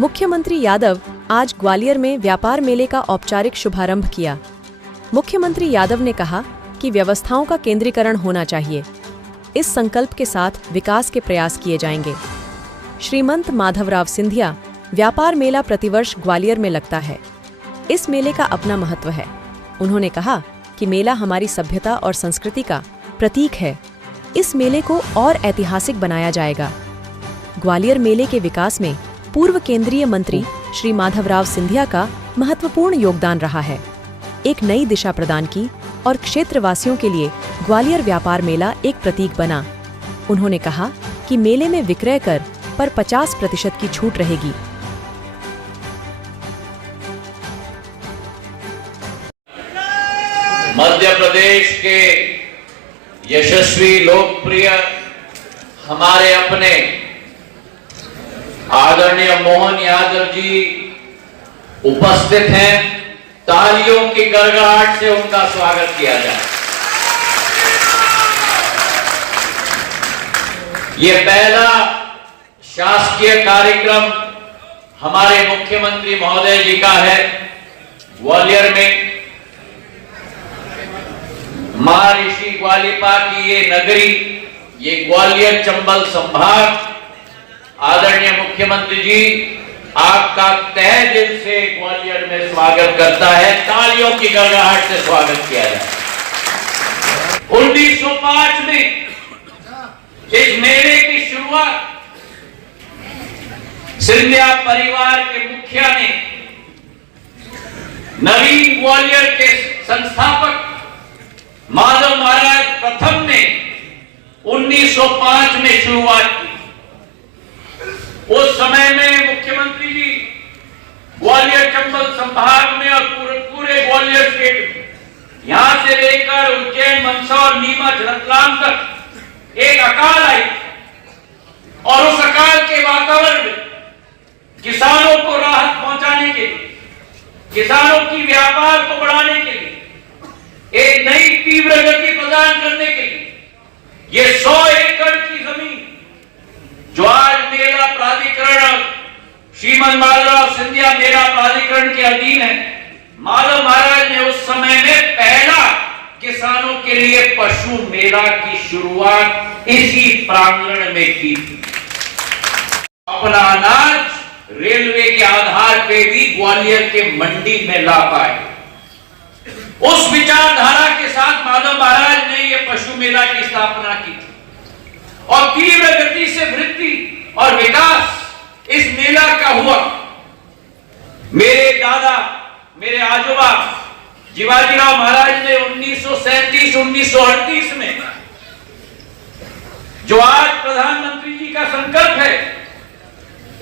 मुख्यमंत्री यादव आज ग्वालियर में व्यापार मेले का औपचारिक शुभारंभ किया। मुख्यमंत्री यादव ने कहा कि व्यवस्थाओं का केंद्रीकरण होना चाहिए। इस संकल्प के साथ विकास के प्रयास किए जाएंगे। श्रीमंत माधवराव सिंधिया व्यापार मेला प्रतिवर्ष ग्वालियर में लगता है। इस मेले का अपना महत्व है। उन्होंने कहा कि मेला हमारी सभ्यता और संस्कृति का प्रतीक है। इस मेले को और ऐतिहासिक बनाया जाएगा। ग्वालियर मेले के विकास में पूर्व केंद्रीय मंत्री श्री माधवराव सिंधिया का महत्वपूर्ण योगदान रहा है। एक नई दिशा प्रदान की और क्षेत्रवासियों के लिए ग्वालियर व्यापार मेला एक प्रतीक बना। उन्होंने कहा कि मेले में विक्रय कर पर 50% की छूट रहेगी। मध्य प्रदेश के यशस्वी लोकप्रिय हमारे अपने आदरणीय मोहन यादव जी उपस्थित हैं। तालियों की गड़गड़ाहट से उनका स्वागत किया जाए। ये पहला शासकीय कार्यक्रम हमारे मुख्यमंत्री महोदय जी का है। ग्वालियर में महर्षि ग्वालिपा की ये नगरी, ये ग्वालियर चंबल संभाग, आदरणीय मुख्यमंत्री जी आपका तहे दिल से ग्वालियर में स्वागत करता है। तालियों की गड़गड़ाहट से स्वागत किया जाए। 1905 में इस मेले की शुरुआत सिंधिया परिवार के मुखिया ने, नवीन ग्वालियर के संस्थापक माधव महाराज प्रथम ने 1905 में शुरुआत की। उस समय में मुख्यमंत्री जी ग्वालियर चंबल संभाग में और पूरे ग्वालियर स्टेट में, यहां से लेकर उज्जैन, मंदसौर, नीमच, रतलाम तक एक अकाल आई और उस अकाल के वातावरण में किसानों को राहत पहुंचाने के लिए, किसानों की व्यापार को बढ़ाने के लिए, एक नई तीव्र गति प्रदान करने के लिए ये 100 एकड़ की जमीन जो आज मेला प्राधिकरण श्रीमंत माधवराव सिंधिया मेला प्राधिकरण के अधीन है, माधव महाराज ने उस समय में पहला किसानों के लिए पशु मेला की शुरुआत इसी प्रांगण में की थी। अपना अनाज रेलवे के आधार पे भी ग्वालियर के मंडी में ला पाए। उस विचारधारा के साथ माधव महाराज ने यह पशु मेला की स्थापना की थी और तीव्र गति से वृद्धि और विकास इस मेला का हुआ। मेरे दादा, मेरे आजोबा जीवाजीराव महाराज ने 1937-1938 में जो आज प्रधानमंत्री जी का संकल्प है,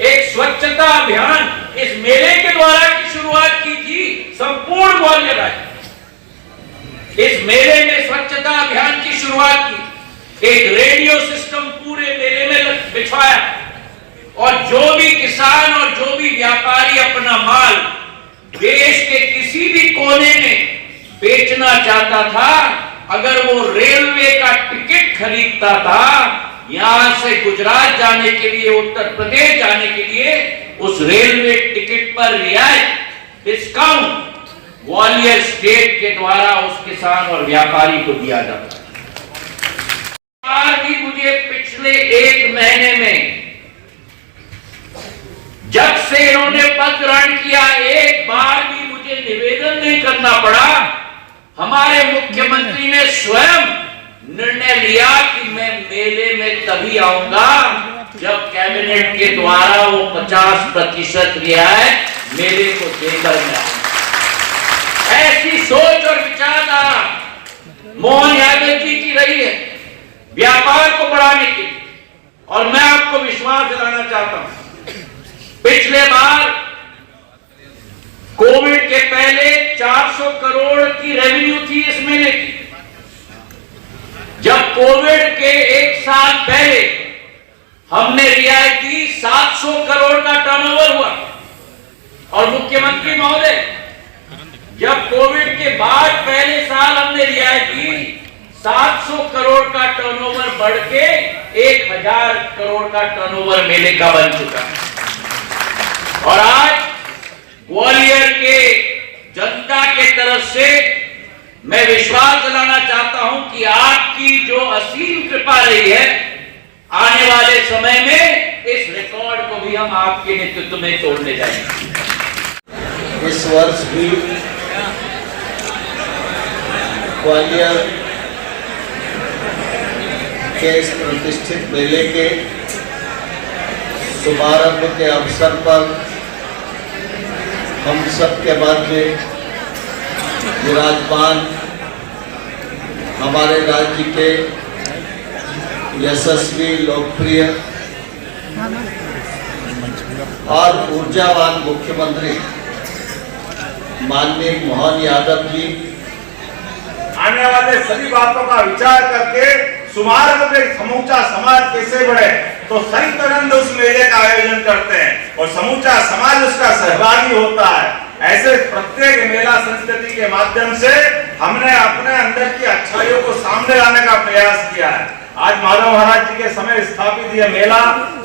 एक स्वच्छता अभियान इस मेले के द्वारा की शुरुआत की थी। संपूर्ण ग्वालियर राज्य इस मेले में स्वच्छता अभियान की शुरुआत की। एक रेडियो सिस्टम पूरे मेले में बिछाया और जो भी किसान और जो भी व्यापारी अपना माल देश के किसी भी कोने में बेचना चाहता था, अगर वो रेलवे का टिकट खरीदता था, यहां से गुजरात जाने के लिए, उत्तर प्रदेश जाने के लिए, उस रेलवे टिकट पर रियायत, डिस्काउंट ग्वालियर स्टेट के द्वारा उस किसान और व्यापारी को दिया जाता है। भी मुझे पिछले 1 महीने में जब से इन्होंने पद ग्रहण किया, एक बार भी मुझे निवेदन नहीं करना पड़ा। हमारे मुख्यमंत्री ने स्वयं निर्णय लिया कि मैं मेले में तभी आऊंगा जब कैबिनेट के द्वारा वो 50% रियायत मेले को देकर मैं आऊंगा। ऐसी सोच और विचारधारा मोहन यादव जी की रही है व्यापार को बढ़ाने के लिए। और मैं आपको विश्वास दिलाना चाहता हूं, पिछले बार कोविड के पहले 400 करोड़ की रेवेन्यू थी इस मेले की। जब कोविड के 1 साल पहले हमने रियायत दी, 700 करोड़ का टर्नओवर हुआ। और मुख्यमंत्री महोदय, जब कोविड के बाद पहले साल हमने रियायत दी, 700 करोड़ का टर्नओवर बढ़ के 1000 करोड़ का टर्नओवर मेले का बन चुका है। और आज ग्वालियर के जनता के तरफ से मैं विश्वास दिलाना चाहता हूं कि आपकी जो असीम कृपा रही है, आने वाले समय में इस रिकॉर्ड को भी हम आपके नेतृत्व में तोड़ने जाएंगे। इस वर्ष भी ग्वालियर के इस प्रतिष्ठित मेले के शुभारंभ के अवसर पर हम सबके मध्य विराजमान हमारे राज्य के यशस्वी, लोकप्रिय और ऊर्जावान मुख्यमंत्री माननीय मोहन यादव जी आने वाले सभी बातों का विचार करके शुभारंभ में समूचा समाज कैसे बढ़े, तो संतनंद उस मेले का आयोजन करते हैं और समूचा समाज उसका सहभागी होता है। ऐसे प्रत्येक मेला संस्कृति के माध्यम से हमने अपने अंदर की अच्छाइयों को सामने लाने का प्रयास किया है। आज माधव महाराज जी के समय स्थापित यह मेला,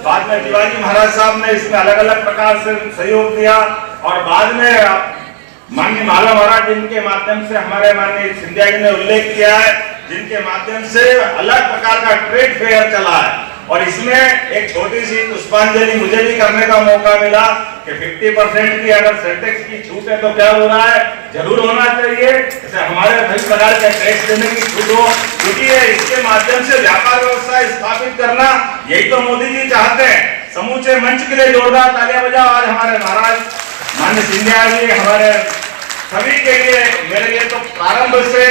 बाद में शिवाजी महाराज साहब ने इसमें अलग अलग प्रकार से सहयोग दिया और बाद में माननीय माधव महाराज जिनके माध्यम से हमारे माननीय सिंधिया जी ने उल्लेख किया है, जिनके माध्यम से अलग प्रकार का ट्रेड फेयर चला है और इसमें एक छोटी सी पुष्पांजलि मुझे भी करने का मौका मिला कि 50% की अगर सेंटेक्स की छूट है तो क्या हो रहा है, जरूर होना चाहिए। जैसे हमारे सभी प्रकार के टैक्स देने की छूट हो, क्योंकि इसके माध्यम से व्यापार व्यवस्था स्थापित करना यही तो मोदी जी चाहते हैं। समूचे मंच के लिए जोरदार तालियां बजाओ। आज हमारे महाराज माननीय सिंधिया जी हमारे सभी के लिए, मेरे लिए तो प्रारंभ से